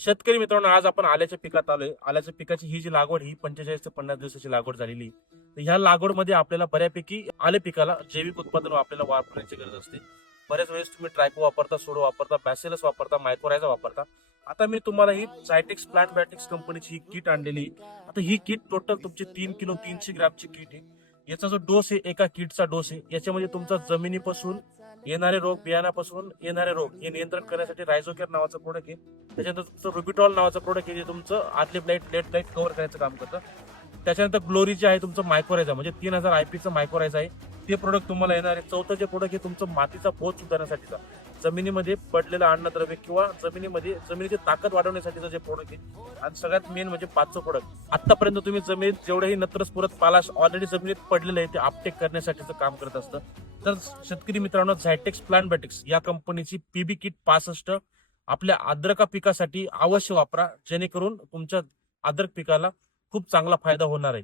शेतकरी मित्रांनो, आज आपण आल्याच्या पिकात आलोय. आल्याच्या पिकाची ही जी लागवड ही 45 ते 50 दिवसाची लागवड झालेली आहे. तर ह्या लागवडमध्ये आपल्याला बऱ्यापैकी आले पिकाला जैविक उत्पादन आपल्याला वापरण्याची गरज असते. बऱ्याच वेळेस तुम्ही ट्रायको वापरता, सोडो वापरता, बॅसिलस वापरता, मायक्रोरायझा वापरता. आता मी तुम्हाला ही झायटेक्स प्लांट बॅटिक्स कंपनीची ही किट आणलेली आहे. आता ही किट टोटल तुमची 3 किलो 300 ग्रॅमची किट आहे. याचा जो डोस आहे, एका किटचा डोस आहे. याच्यामध्ये तुमचा जमिनीपासून येणारे रोग, बियाण्यापासून येणारे रोग हे नियंत्रण करण्यासाठी रायझोकेअर नावाचं प्रोडक्ट आहे. त्याच्यानंतर तुमचं रुबिटॉल नावाचं प्रोडक्ट आहे, जे तुमचं आतले ब्लाइट लेट ब्लाइट कव्हर करायचं काम करतं. त्याच्यानंतर ग्लोरी जे आहे तुमचं मायक्रोरायझा, म्हणजे 3000 IP मायक्रोरायझा आहे. ते प्रोडक्ट तुम्हाला येणार आहे. चौथं जे प्रोडक्ट आहे तुमचं मातीचा पोत सुधारण्यासाठीचा, जमिनीमध्ये पडलेलं अन्नद्रव्य किंवा जमिनीची ताकद वाढवण्यासाठीचं जे प्रोडक्ट आहे. आणि सगळ्यात मेन म्हणजे 5चं प्रोडक्ट, आतापर्यंत तुम्ही जमिनीत जेवढेही नत्रस पुरत पालाश ऑलरेडी जमिनीत पडलेलं आहे ते अपटेक करण्यासाठीचं काम करत असतं. तर शेतकरी मित्रांनो, झायटेक्स प्लांट बॅटिक्स या कंपनीची PB किट 65 आपल्या अद्रका पिकासाठी अवश्य वापरा, जेणेकरून तुमच्या अद्रक पिकाला खूप चांगला फायदा होणार आहे.